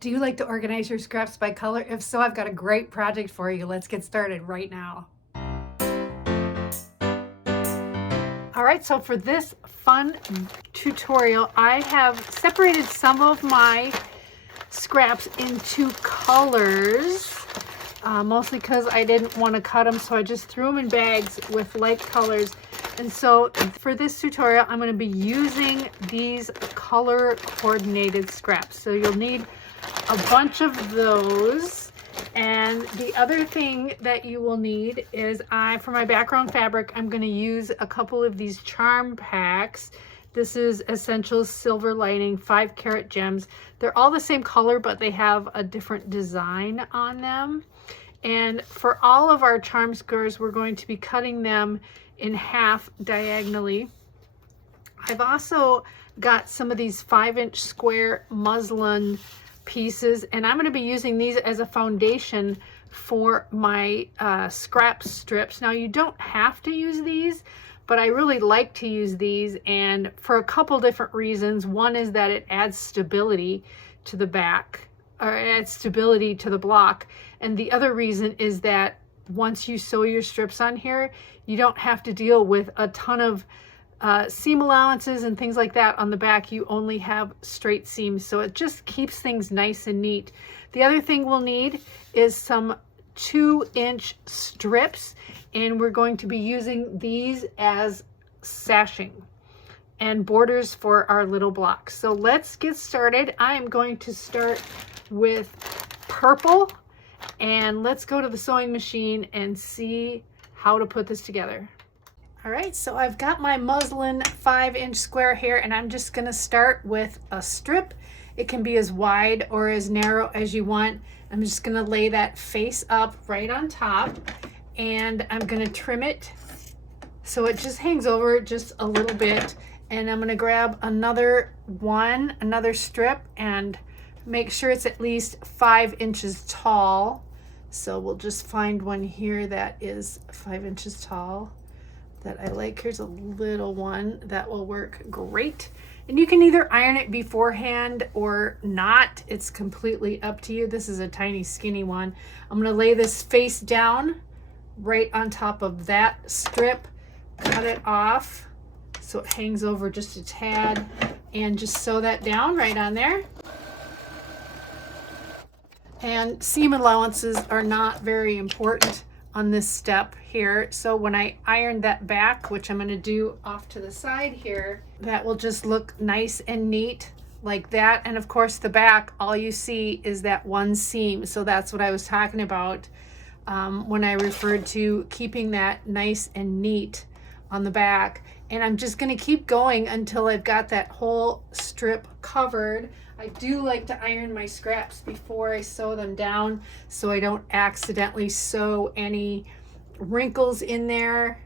Do you like to organize your scraps by color? If so, I've got a great project for you. Let's get started right now. All right, so for this fun tutorial, I have separated some of my scraps into colors, mostly because I didn't want to cut them, so I just threw them in bags with light colors. And so for this tutorial, I'm going to be using these color coordinated scraps. So you'll need a bunch of those. And the other thing that you will need is for my background fabric, I'm going to use a couple of these charm packs. This is Essentials Silver Lining 5-carat gems. They're all the same color, but they have a different design on them. And for all of our charm squares, we're going to be cutting them in half diagonally. I've also got some of these 5-inch square muslin pieces, and I'm going to be using these as a foundation for my scrap strips. Now, you don't have to use these, but I really like to use these, and for a couple different reasons. One is that it adds stability to the back, or adds stability to the block, and the other reason is that once you sew your strips on here, you don't have to deal with a ton of seam allowances and things like that on the back. You only have straight seams, so it just keeps things nice and neat. The other thing we'll need is some 2-inch strips, and we're going to be using these as sashing and borders for our little blocks. So let's get started. I am going to start with purple, and let's go to the sewing machine and see how to put this together. All right, so I've got my muslin 5-inch square here, and I'm just gonna start with a strip. It can be as wide or as narrow as you want. I'm just gonna lay that face up right on top, and I'm gonna trim it so it just hangs over just a little bit. And I'm gonna grab another strip, and make sure it's at least 5 inches tall. So we'll just find one here that is 5 inches tall that I like. Here's a little one that will work great. And you can either iron it beforehand or not. It's completely up to you. This is a tiny skinny one. I'm gonna lay this face down right on top of that strip, cut it off so it hangs over just a tad, and just sew that down right on there. And seam allowances are not very important on this step here. So when I iron that back, which I'm going to do off to the side here, that will just look nice and neat like that. And of course the back, all you see is that one seam. So that's what I was talking about when I referred to keeping that nice and neat on the back. And I'm just going to keep going until I've got that whole strip covered. I do like to iron my scraps before I sew them down so I don't accidentally sew any wrinkles in there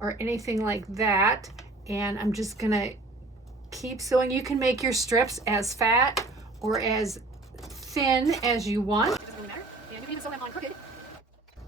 or anything like that. And I'm just gonna keep sewing. You can make your strips as fat or as thin as you want.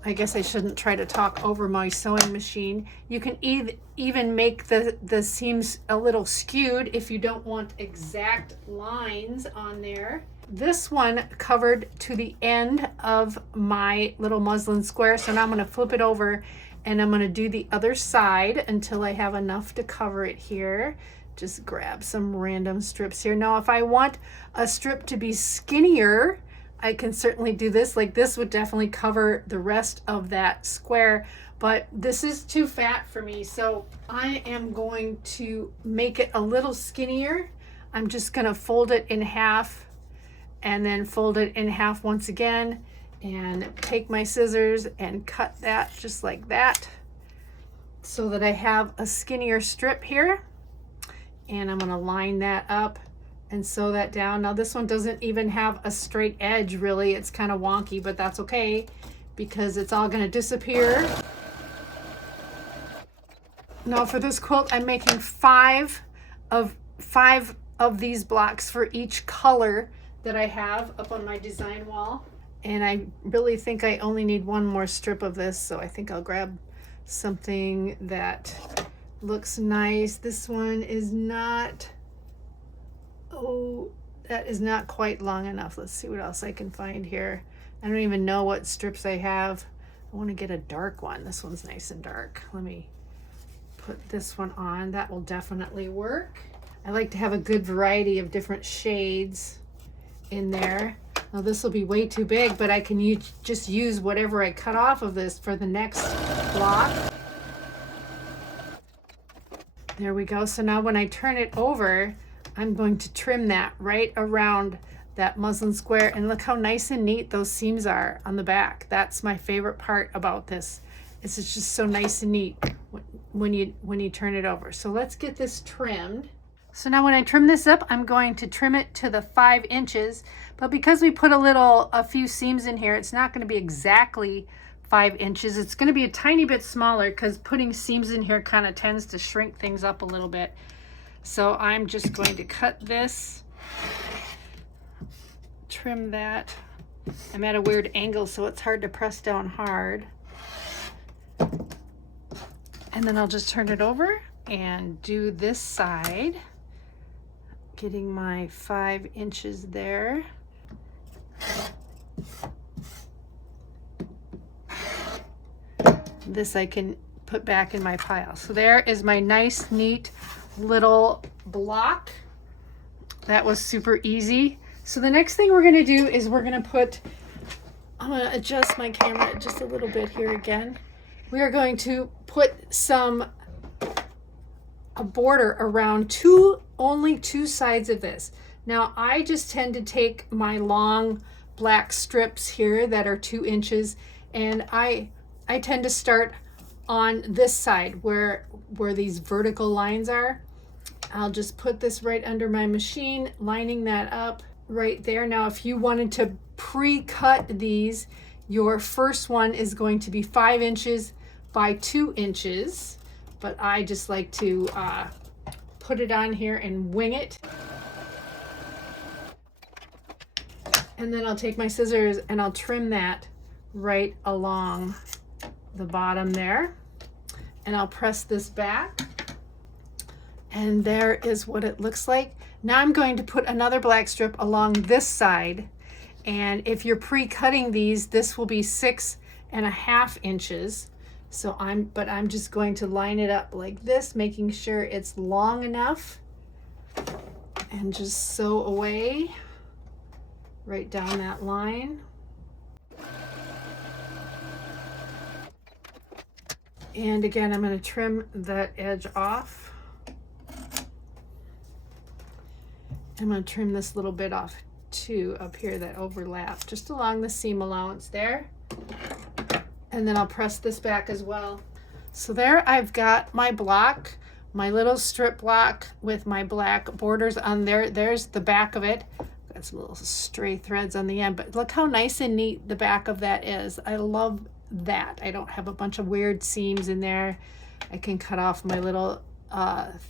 I guess I shouldn't try to talk over my sewing machine. You can even make the seams a little skewed if you don't want exact lines on there. This one covered to the end of my little muslin square, so now I'm going to flip it over and I'm going to do the other side until I have enough to cover it here. Just grab some random strips here. Now if I want a strip to be skinnier, I can certainly do this. Like this would definitely cover the rest of that square, but this is too fat for me. So I am going to make it a little skinnier. I'm just gonna fold it in half and then fold it in half once again, and take my scissors and cut that just like that so that I have a skinnier strip here. And I'm gonna line that up and sew that down. Now this one doesn't even have a straight edge really. It's kind of wonky, but that's okay because it's all going to disappear. Now for this quilt, I'm making five of these blocks for each color that I have up on my design wall. And I really think I only need one more strip of this, so I think I'll grab something that looks nice. This one is not, oh, that is not quite long enough. Let's see what else I can find here. I don't even know what strips I have. I want to get a dark one. This one's nice and dark. Let me put this one on. That will definitely work. I like to have a good variety of different shades in there. Now this will be way too big, but I can just use whatever I cut off of this for the next block. There we go. So now when I turn it over, I'm going to trim that right around that muslin square, and look how nice and neat those seams are on the back. That's my favorite part about this. It's just so nice and neat when you turn it over. So let's get this trimmed. So now when I trim this up, I'm going to trim it to the 5 inches, but because we put a few seams in here, it's not going to be exactly 5 inches. It's going to be a tiny bit smaller because putting seams in here kind of tends to shrink things up a little bit. So I'm just going to cut this, trim that. I'm at a weird angle, so it's hard to press down hard. And then I'll just turn it over and do this side, getting my 5 inches there. This I can put back in my pile. So there is my nice, neat little block. That was super easy. So the next thing we're going to do is we're going to put, I'm going to adjust my camera just a little bit here again. We are going to put a border around only two sides of this. Now I just tend to take my long black strips here that are 2 inches, and I tend to start on this side where these vertical lines are. I'll just put this right under my machine, lining that up right there. Now if you wanted to pre-cut these, your first one is going to be 5 inches by 2 inches, but I just like to put it on here and wing it. And then I'll take my scissors and I'll trim that right along the bottom there, and I'll press this back, and there is what it looks like. Now I'm going to put another black strip along this side, and if you're pre-cutting these, this will be 6.5 inches. So I'm just going to line it up like this, making sure it's long enough, and just sew away right down that line. And again, I'm going to trim that edge off. I'm going to trim this little bit off too up here that overlap just along the seam allowance there. And then I'll press this back as well. So there I've got my block, my little strip block with my black borders on there. There's the back of it. Got some little stray threads on the end, but look how nice and neat the back of that is. I love that. I don't have a bunch of weird seams in there. I can cut off my little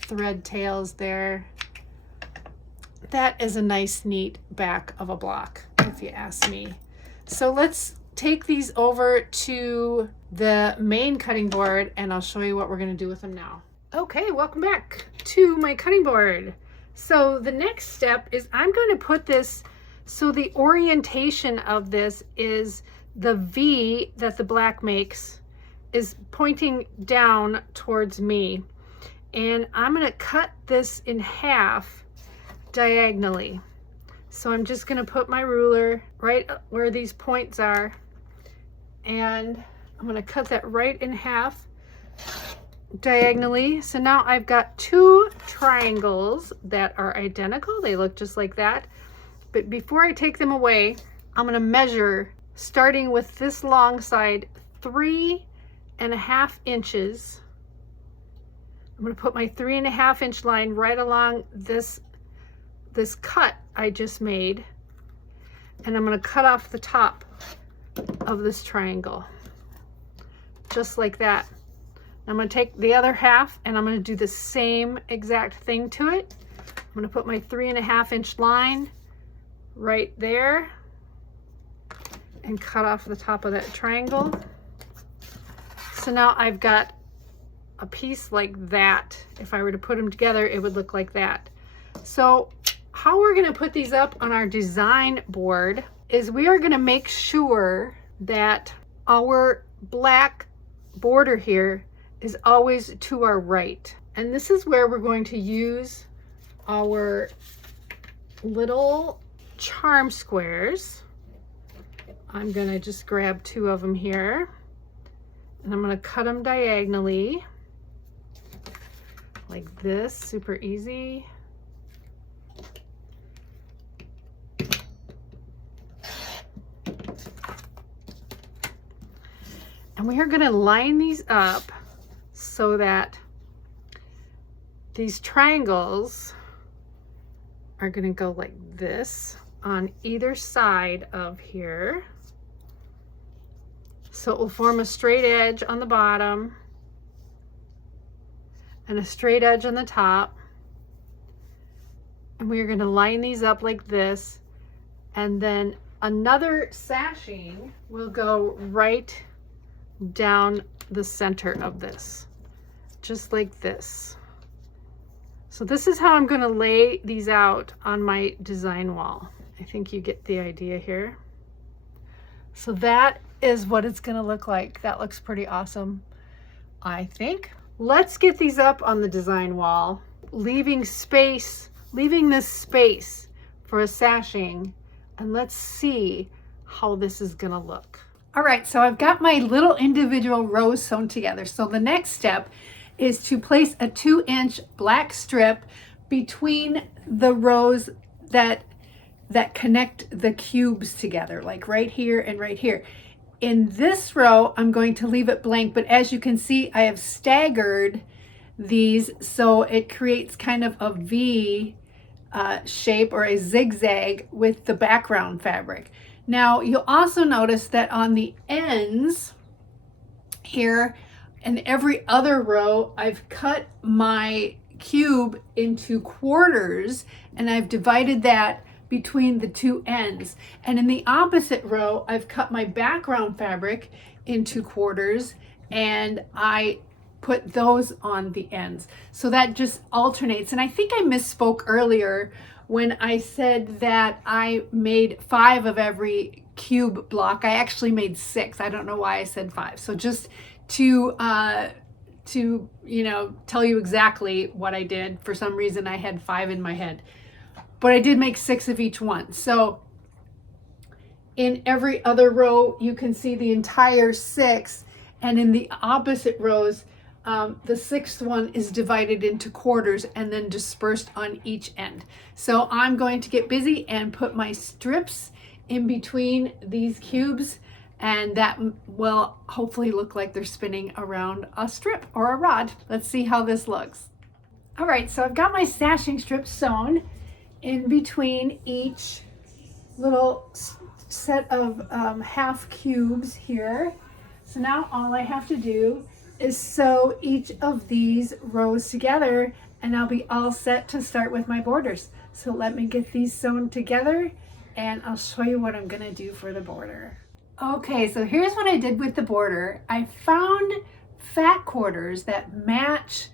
thread tails there. That is a nice, neat back of a block, if you ask me. So let's take these over to the main cutting board, and I'll show you what we're going to do with them now. Okay, welcome back to my cutting board. So the next step is I'm going to put this, so the orientation of this is the V that the black makes is pointing down towards me, and I'm going to cut this in half diagonally. So I'm just going to put my ruler right where these points are, and I'm going to cut that right in half diagonally. So now I've got 2 triangles that are identical. They look just like that. But before I take them away, I'm going to measure, starting with this long side, 3.5 inches. I'm going to put my 3.5 inch line right along this cut I just made, and I'm going to cut off the top of this triangle just like that. I'm going to take the other half and I'm going to do the same exact thing to it. I'm going to put my 3.5 inch line right there and cut off the top of that triangle. So now I've got a piece like that. If I were to put them together, it would look like that. So how we're gonna put these up on our design board is we are gonna make sure that our black border here is always to our right. And this is where we're going to use our little charm squares. I'm gonna just grab 2 of them here, and I'm gonna cut them diagonally like this, super easy. And we are gonna line these up so that these triangles are gonna go like this on either side of here. So it will form a straight edge on the bottom and a straight edge on the top. And we are gonna line these up like this. And then another sashing will go right down the center of this, just like this. So this is how I'm going to lay these out on my design wall. I think you get the idea here. So that is what it's going to look like. That looks pretty awesome, I think. Let's get these up on the design wall, leaving this space for a sashing, and let's see how this is going to look. All right, so I've got my little individual rows sewn together. So the next step is to place a 2-inch black strip between the rows that connect the cubes together, like right here and right here. In this row, I'm going to leave it blank, but as you can see, I have staggered these so it creates kind of a V shape or a zigzag with the background fabric. Now, you'll also notice that on the ends here and every other row, I've cut my cube into quarters and I've divided that between the 2 ends. And in the opposite row, I've cut my background fabric into quarters and I put those on the ends. So that just alternates. And I think I misspoke earlier when I said that I made 5 of every cube block. I actually made 6. I don't know why I said 5. So just to tell you exactly what I did. For some reason I had 5 in my head, but I did make 6 of each one. So in every other row you can see the entire 6, and in the opposite rows the 6th one is divided into quarters and then dispersed on each end. So I'm going to get busy and put my strips in between these cubes, and that will hopefully look like they're spinning around a strip or a rod. Let's see how this looks. All right, so I've got my sashing strips sewn in between each little set of half cubes here. So now all I have to do is sew each of these rows together and I'll be all set to start with my borders. So let me get these sewn together and I'll show you what I'm gonna do for the border. Okay, so here's what I did with the border. I found fat quarters that match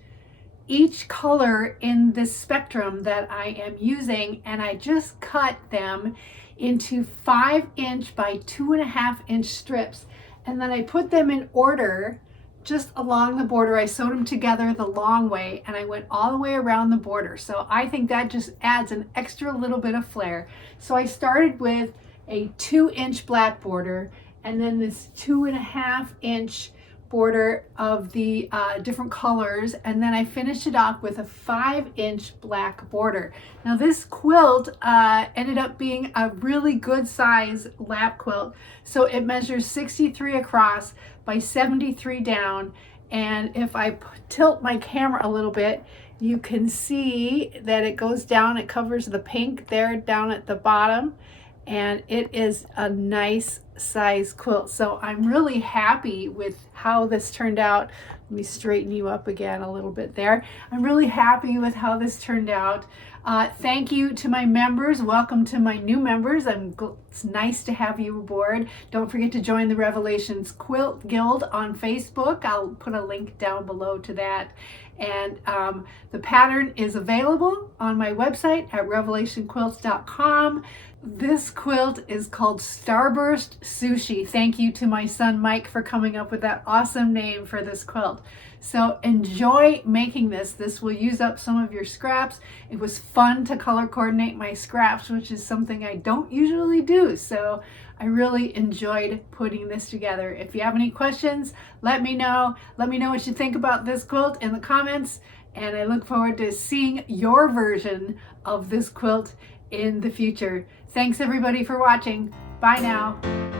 each color in this spectrum that I am using, and I just cut them into 5-inch by 2.5-inch strips, and then I put them in order just along the border. I sewed them together the long way and I went all the way around the border. So I think that just adds an extra little bit of flair. So I started with a 2-inch black border and then this 2.5-inch border of the different colors, and then I finished it off with a 5-inch black border. Now this quilt ended up being a really good size lap quilt. So it measures 63 across by 73 down, and if I tilt my camera a little bit, you can see that it goes down, it covers the pink there down at the bottom, and it is a nice size quilt. So I'm really happy with how this turned out. Let me straighten you up again a little bit there. I'm really happy with how this turned out. Thank you to my members. Welcome to my new members. It's nice to have you aboard. Don't forget to join the Revelations Quilt Guild on Facebook. I'll put a link down below to that. And the pattern is available on my website at revelationquilts.com. This quilt is called Starburst Sushi. Thank you to my son Mike for coming up with that awesome name for this quilt. So enjoy making this. This will use up some of your scraps. It was fun to color coordinate my scraps, which is something I don't usually do. So I really enjoyed putting this together. If you have any questions, let me know. Let me know what you think about this quilt in the comments. And I look forward to seeing your version of this quilt in the future. Thanks everybody for watching. Bye now.